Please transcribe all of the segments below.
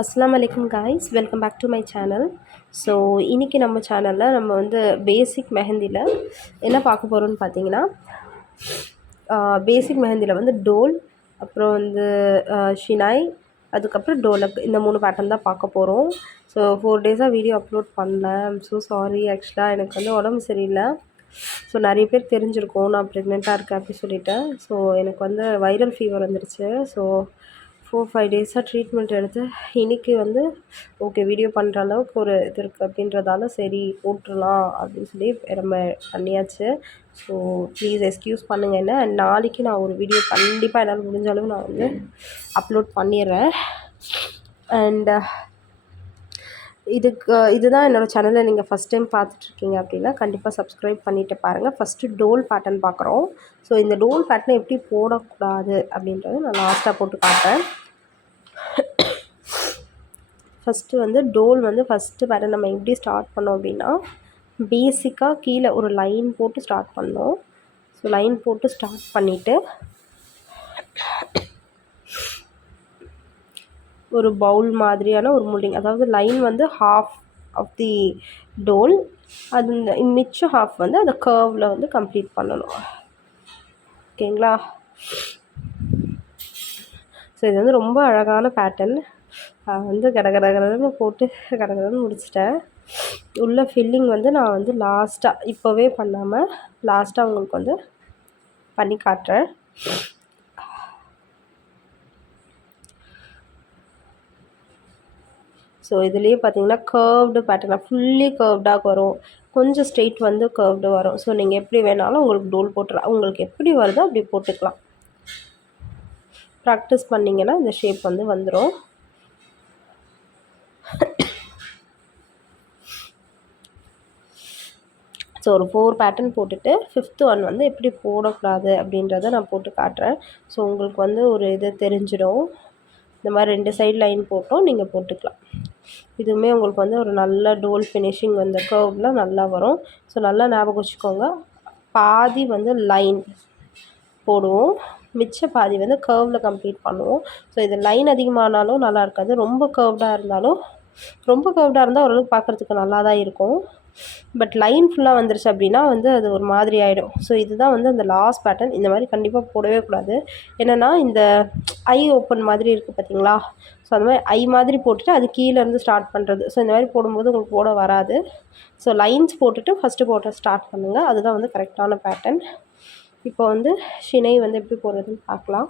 அஸ்ஸலாமு அலைக்கும் guys, welcome back to my channel. So இன்றைக்கி நம்ம சேனலில் நம்ம வந்து பேசிக் மெஹந்தியில் என்ன பார்க்க போகிறோம்னு பார்த்தீங்கன்னா, பேசிக் மெஹந்தியில் வந்து டோல், அப்புறம் வந்து ஷினாய், அதுக்கப்புறம் டோலக், இந்த 3 பேட்டர்ன் தான் பார்க்க போகிறோம். ஸோ 4 டேஸாக வீடியோ அப்லோட் பண்ணல. I'm so sorry. ஆக்சுவலாக எனக்கு வந்து உடம்பு சரியில்லை. ஸோ நிறைய பேர் தெரிஞ்சிருக்கும் நான் ப்ரெக்னெண்ட்டாக இருக்கேன் அப்படி சொல்லிவிட்டேன். ஸோ எனக்கு வந்து வைரல் ஃபீவர் வந்துருச்சு. ஸோ 4-5 டேஸாக ட்ரீட்மெண்ட் எடுத்து இன்றைக்கி வந்து ஓகே வீடியோ பண்ணுற அளவுக்கு ஒரு இது இருக்குது அப்படின்றதால சரி போட்டுடலாம் அப்படின்னு சொல்லி நம்ம பண்ணியாச்சு. ஸோ ப்ளீஸ் எக்ஸ்கியூஸ் பண்ணுங்கள் என்ன. நாளைக்கு நான் ஒரு வீடியோ கண்டிப்பாக என்னால் முடிஞ்ச அளவு நான் வந்து அப்லோட் பண்ணிடுறேன். அண்ட் இதுதான் என்னோடய சேனலில் நீங்கள் ஃபஸ்ட் டைம் பார்த்துட்ருக்கீங்க அப்படின்னா கண்டிப்பாக சப்ஸ்கிரைப் பண்ணிவிட்டு பாருங்கள். ஃபஸ்ட்டு டோல் பேட்டர்ன் பார்க்குறோம். ஸோ இந்த டோல் பேட்டர்னை எப்படி போடக்கூடாது அப்படின்றத நான் லாஸ்ட்டாக போட்டு காட்டுறேன். ஃபஸ்ட்டு வந்து டோல் வந்து ஃபஸ்ட்டு பேட்டர்ன் நம்ம எப்படி ஸ்டார்ட் பண்ணோம் அப்படின்னா, பேசிக்காக கீழே ஒரு லைன் போட்டு ஸ்டார்ட் பண்ணோம். ஸோ லைன் போட்டு ஸ்டார்ட் பண்ணிவிட்டு ஒரு பவுல் மாதிரியான ஒரு மோல்டிங், அதாவது லைன் வந்து ஹாஃப் ஆஃப் தி டோல், அது மிச்சம் ஹாஃப் வந்து அந்த கர்வில் வந்து கம்ப்ளீட் பண்ணணும். ஓகேங்களா? ஸோ இது வந்து ரொம்ப அழகான பேட்டர்ன். வந்து கடகடன்னு போட்டு கடகடன்னு முடிச்சிட்டேன். உள்ள ஃபில்லிங் வந்து நான் வந்து லாஸ்ட்டாக இப்போவே பண்ணாமல் லாஸ்ட்டாக உங்களுக்கு வந்து பண்ணி காட்டுறேன். ஸோ இதுலேயே பார்த்தீங்கன்னா கர்வ்டு பேட்டர்னாக ஃபுல்லி கர்வ்டாக வரும், கொஞ்சம் ஸ்ட்ரெயிட் வந்து கர்வ்டு வரும். ஸோ நீங்கள் எப்படி வேணாலும் உங்களுக்கு டோல் போட்டுடலாம், உங்களுக்கு எப்படி வருதோ அப்படி போட்டுக்கலாம். ப்ராக்டிஸ் பண்ணிங்கன்னா இந்த ஷேப் வந்து வந்துடும். ஸோ ஒரு 4 பேட்டர்ன் போட்டுட்டு 5th ஒன் வந்து எப்படி போடக்கூடாது அப்படின்றத நான் போட்டு காட்டுறேன். ஸோ உங்களுக்கு வந்து ஒரு இது தெரிஞ்சிடும். இந்த மாதிரி 2 சைடு லைன் போட்டோம் நீங்கள் போட்டுக்கலாம். இதுவுமே உங்களுக்கு வந்து ஒரு நல்ல டோல் ஃபினிஷிங் வந்து கர்வ்லாம் நல்லா வரும். ஸோ நல்லா ஞாபகம் வச்சுக்கோங்க, பாதி வந்து லைன் போடுவோம், மிச்ச பாதி வந்து கர்வில் கம்ப்ளீட் பண்ணுவோம். ஸோ இது லைன் அதிகமானாலும் நல்லா இருக்காது, ரொம்ப கர்வ்டாக இருந்தாலும் ஓரளவுக்கு பார்க்குறதுக்கு நல்லா தான் இருக்கும். பட் லைன் ஃபுல்லாக வந்துருச்சு அப்படின்னா வந்து அது ஒரு மாதிரி ஆகிடும். ஸோ இதுதான் வந்து அந்த லாஸ்ட் பேட்டர்ன். இந்த மாதிரி கண்டிப்பாக போடவே கூடாது. என்னென்னா இந்த ஐ ஓப்பன் மாதிரி இருக்குது பார்த்தீங்களா? ஸோ அந்த மாதிரி ஐ மாதிரி போட்டுட்டு அது கீழேருந்து ஸ்டார்ட் பண்ணுறது. ஸோ இந்த மாதிரி போடும்போது உங்களுக்கு போட வராது. ஸோ லைன்ஸ் போட்டுட்டு ஃபஸ்ட்டு போட்ட ஸ்டார்ட் பண்ணுங்கள், அதுதான் வந்து கரெக்டான பேட்டர்ன். இப்போ வந்து ஷினை வந்து எப்படி போடுறதுன்னு பார்க்கலாம்.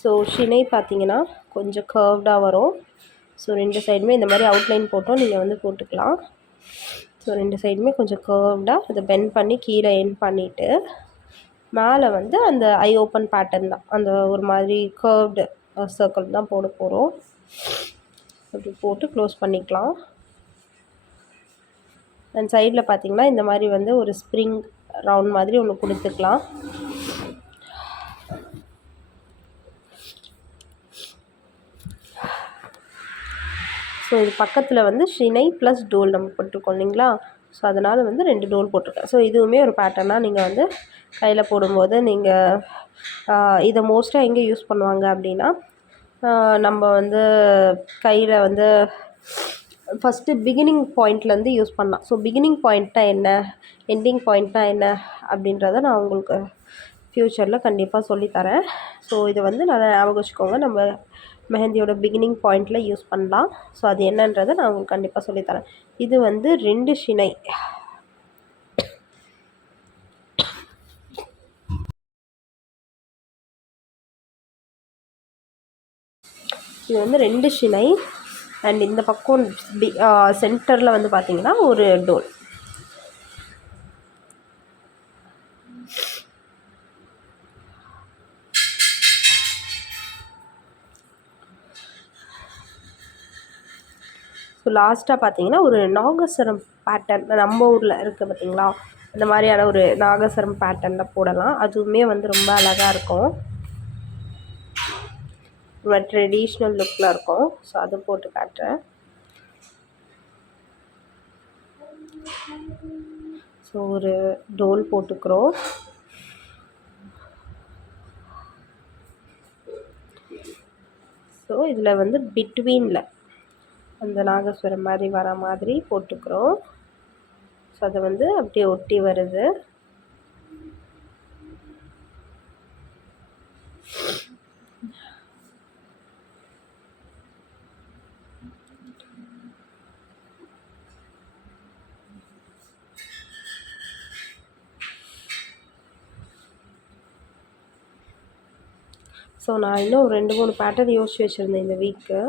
ஸோ ஷினை பார்த்தீங்கன்னா கொஞ்சம் கர்வ்டாக வரும். ஸோ 2 சைடுமே இந்த மாதிரி அவுட்லைன் போட்டோம் நீங்கள் வந்து போட்டுக்கலாம். ஸோ 2 சைடுமே கொஞ்சம் கர்வ்டாக அதை பெண்ட் பண்ணி கீழே எண்ட் பண்ணிவிட்டு மேலே வந்து அந்த ஐ ஓப்பன் பேட்டர்ன் தான், அந்த ஒரு மாதிரி கர்வ்டு சர்க்கிள் தான் போட போகிறோம். அப்படி போட்டு க்ளோஸ் பண்ணிக்கலாம். அண்ட் சைடில் பார்த்தீங்கன்னா இந்த மாதிரி வந்து ஒரு ஸ்ப்ரிங் ரவுண்ட் மாதிரி ஒன்று கொடுத்துக்கலாம். ஸோ இது பக்கத்தில் வந்து ஷினை ப்ளஸ் டோல் நம்ம போட்டிருக்கோம் இல்லைங்களா? ஸோ அதனால் வந்து 2 டோல் போட்டிருக்கேன். ஸோ இதுவுமே ஒரு பேட்டர்னாக நீங்கள் வந்து கையில் போடும்போது நீங்கள் இதை மோஸ்ட்டாக எங்கே யூஸ் பண்ணுவாங்க அப்படின்னா, நம்ம வந்து கையில் வந்து ஃபஸ்ட்டு பிகினிங் பாயிண்ட்லேருந்து யூஸ் பண்ணலாம். ஸோ பிகினிங் பாயிண்ட்னா என்ன, எண்டிங் பாயிண்ட்னா என்ன அப்படின்றத நான் உங்களுக்கு ஃப்யூச்சரில் கண்டிப்பாக சொல்லித்தரேன். ஸோ இதை வந்து நல்லா ஞாபகம் வச்சுக்கோங்க. நம்ம மெஹந்தியோட பிகினிங் பாயிண்டில் யூஸ் பண்ணலாம். ஸோ அது என்னன்றதை நான் உங்களுக்கு கண்டிப்பாக சொல்லித்தரேன். இது வந்து 2 ஷினை. இது வந்து 2 ஷினை அண்ட் இந்த பக்கம் சென்டரில் வந்து பார்த்திங்கன்னா ஒரு டோல். ஸோ லாஸ்ட்டாக பார்த்தீங்கன்னா ஒரு நாகஸ்வரம் பேட்டர்ன் நம்ம ஊரில் இருக்குது பார்த்தீங்களா, அந்த மாதிரியான ஒரு நாகஸ்வரம் பேட்டர்னில் போடலாம். அதுவுமே வந்து ரொம்ப அழகாக இருக்கும், ரொம்ப ட்ரெடிஷ்னல் லுக்கில் இருக்கும். ஸோ அது போட்டு காட்டுறேன். ஸோ ஒரு டோல் போட்டுக்கிறோம். ஸோ இதில் வந்து பிட்வீனில் அந்த நாகஸ்வரம் மாதிரி வர மாதிரி போட்டுக்கிறோம். ஸோ அதை வந்து அப்படியே ஒட்டி வருது. ஸோ நான் இன்னும் 2-3 பேட்டர்ன் யோசிச்சு வச்சுருந்தேன் இந்த வீக்கு.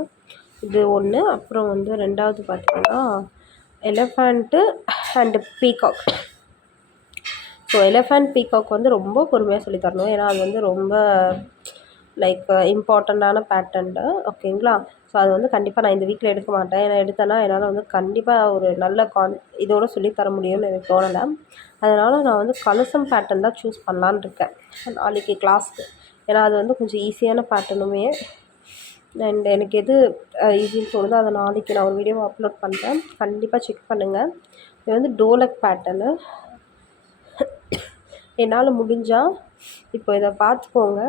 இது ஒன்று, அப்புறம் வந்து 2வது பார்த்திங்கன்னா elephant and peacock. So elephant peacock வந்து ரொம்ப பொறுமையாக சொல்லி தரணும், ஏன்னா அது வந்து ரொம்ப லைக் இம்பார்ட்டண்ட்டான பேட்டர்னு, ஓகேங்களா. ஸோ அது வந்து கண்டிப்பாக நான் இந்த வீக்கில் எடுக்க மாட்டேன். ஏன்னா எடுத்தேன்னா என்னால் வந்து கண்டிப்பாக ஒரு நல்ல இதோடு சொல்லித்தர முடியும்னு எனக்கு தோணலை. அதனால் நான் வந்து கலசம் பேட்டர்ன் தான் சூஸ் பண்ணலான்னு இருக்கேன் நாளைக்கு கிளாஸ்க்கு. ஏன்னா அது வந்து கொஞ்சம் ஈஸியான பேட்டர்னுமே, அண்ட் எனக்கு எது ஈஸின்னு தோணுதோ அதை நாளைக்கு நான் ஒரு வீடியோவை அப்லோட் பண்ணுறேன், கண்டிப்பாக செக் பண்ணுங்கள். இது வந்து டோலக் பேட்டர்னு. என்னால் முடிஞ்சால் இப்போ இதை பார்த்துக்கோங்க.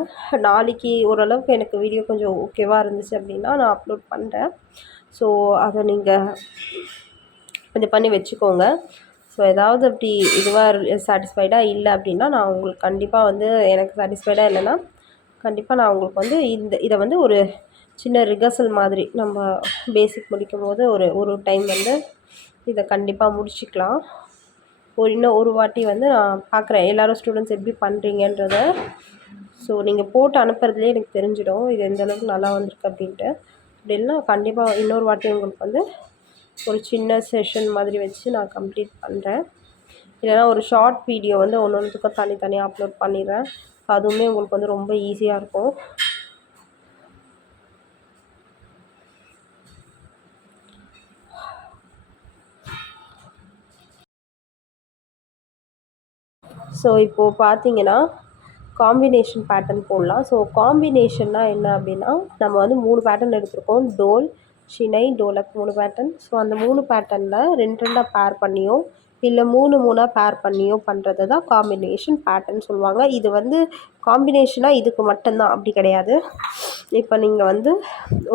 நாளைக்கு ஓரளவுக்கு எனக்கு வீடியோ கொஞ்சம் ஓகேவாக இருந்துச்சு அப்படின்னா நான் அப்லோட் பண்ணுறேன். ஸோ அதை நீங்கள் இது பண்ணி வச்சுக்கோங்க. ஸோ ஏதாவது அப்படி இதுவாக சாட்டிஸ்ஃபைடாக இல்லை அப்படின்னா நான் உங்களுக்கு கண்டிப்பாக வந்து எனக்கு சாட்டிஸ்ஃபைடாக இல்லைன்னா கண்டிப்பாக நான் உங்களுக்கு வந்து இதை வந்து ஒரு சின்ன ரிகர்சல் மாதிரி நம்ம பேசிக் முடிக்கும் போது ஒரு டைம் வந்து இதை கண்டிப்பாக முடிச்சிக்கலாம். இன்னும் ஒரு வாட்டி வந்து நான் பார்க்குறேன் எல்லோரும் ஸ்டூடெண்ட்ஸ் எப்படி பண்ணுறீங்கன்றத. ஸோ நீங்கள் போட்டு அனுப்புறதுலேயே எனக்கு தெரிஞ்சிடும் இது எந்த அளவுக்கு நல்லா வந்திருக்கு அப்படின்ட்டு. அப்படின்னா கண்டிப்பாக இன்னொரு வாட்டி உங்களுக்கு வந்து ஒரு சின்ன செஷன் மாதிரி வச்சு நான் கம்ப்ளீட் பண்ணுறேன். இல்லைனா ஒரு ஷார்ட் வீடியோ வந்து ஒன்றுத்துக்கும் தனித்தனியாக அப்லோட் பண்ணிடுறேன். அதுவுமே உங்களுக்கு வந்து ரொம்ப ஈஸியாக இருக்கும். ஸோ இப்போது பார்த்தீங்கன்னா காம்பினேஷன் பேட்டர்ன் போடலாம். ஸோ காம்பினேஷன்னா என்ன அப்படின்னா, நம்ம வந்து 3 பேட்டர்ன் எடுத்திருக்கோம். டோல், ஷினை, டோலக் 3 பேட்டர்ன். ஸோ அந்த 3 பேட்டர்னில் 2 பேர் பண்ணியோ இல்லை 3 பேர் பண்ணியோ பண்ணுறது தான் காம்பினேஷன் பேட்டர்ன் சொல்லுவாங்க. இது வந்து காம்பினேஷனாக இதுக்கு மட்டும்தான், அப்படி கிடையாது. இப்போ நீங்கள் வந்து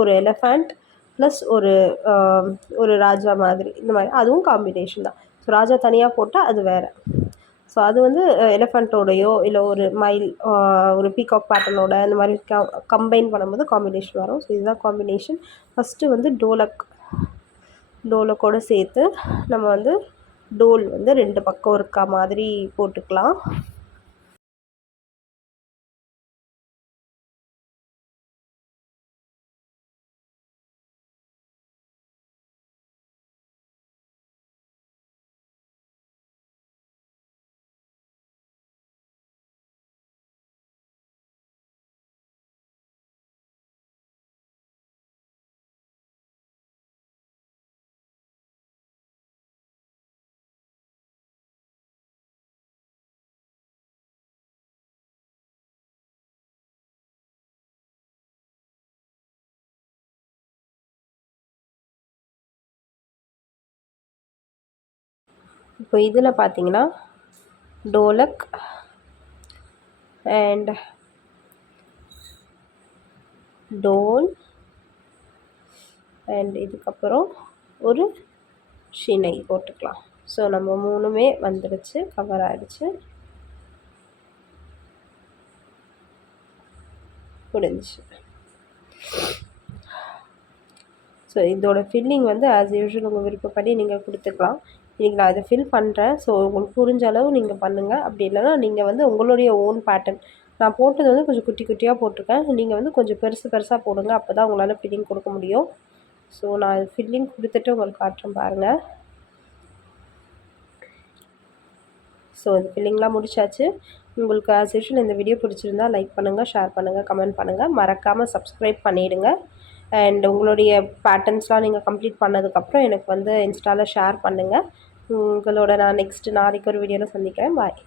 ஒரு எலஃபண்ட் ப்ளஸ் ஒரு ராஜா மாதிரி இந்த மாதிரி, அதுவும் காம்பினேஷன் தான். ஸோ ராஜா தனியாக போட்டால் அது வேறு. ஸோ அது வந்து எலஃபண்ட்டோடையோ இல்லை ஒரு மயில், ஒரு பீகாக் பேட்டர்னோட இந்த மாதிரி கம்பைன் பண்ணும்போது காம்பினேஷன் வரும். ஸோ இதுதான் காம்பினேஷன். ஃபஸ்ட்டு வந்து டோலக்கோடு சேர்த்து நம்ம வந்து டோல் வந்து 2 பக்கம் இருக்க மாதிரி போட்டுக்கலாம். இப்போ இதில் பார்த்தீங்கன்னா டோலக் அண்ட் டோல் அண்ட் இதுக்கப்புறம் ஒரு ஷினை போட்டுக்கலாம். ஸோ நம்ம 3மே வந்துடுச்சு, கவர் ஆகிடுச்சு, முடிஞ்சிச்சு. ஸோ இதோட ஃபில்லிங் வந்து ஆஸ் யூஷுவல் உங்கள் விருப்பப்படி நீங்கள் கொடுத்துக்கலாம். இன்றைக்கி நான் இதை ஃபில் பண்ணுறேன். ஸோ உங்களுக்கு புரிஞ்ச அளவு நீங்கள் பண்ணுங்கள். அப்படி இல்லைனா நீங்கள் வந்து உங்களுடைய ஓன் பேட்டர்ன், நான் போட்டது வந்து கொஞ்சம் குட்டி குட்டியாக போட்டிருக்கேன். நீங்கள் வந்து கொஞ்சம் பெருசு பெருசாக போடுங்க. அப்போ தான் உங்களால் ஃபில்லிங் கொடுக்க முடியும். ஸோ நான் ஃபில்லிங் கொடுத்துட்டு உங்களுக்கு காட்டுறேன் பாருங்கள். ஸோ இது ஃபில்லிங்லாம் முடிச்சாச்சு. உங்களுக்கு ஆஸ் யூஷுவல் இந்த வீடியோ பிடிச்சிருந்தா லைக் பண்ணுங்கள், ஷேர் பண்ணுங்கள், கமெண்ட் பண்ணுங்கள். மறக்காமல் சப்ஸ்கிரைப் பண்ணிவிடுங்க. அண்ட் உங்களுடைய பேட்டர்ன்ஸ்லாம் நீங்கள் கம்ப்ளீட் பண்ணதுக்கப்புறம் எனக்கு வந்து இன்ஸ்டாவில் ஷேர் பண்ணுங்கள். உங்களோட நான் நெக்ஸ்ட்டு நாளைக்கு ஒரு வீடியோவில் சந்திக்கிறேன். பாய்.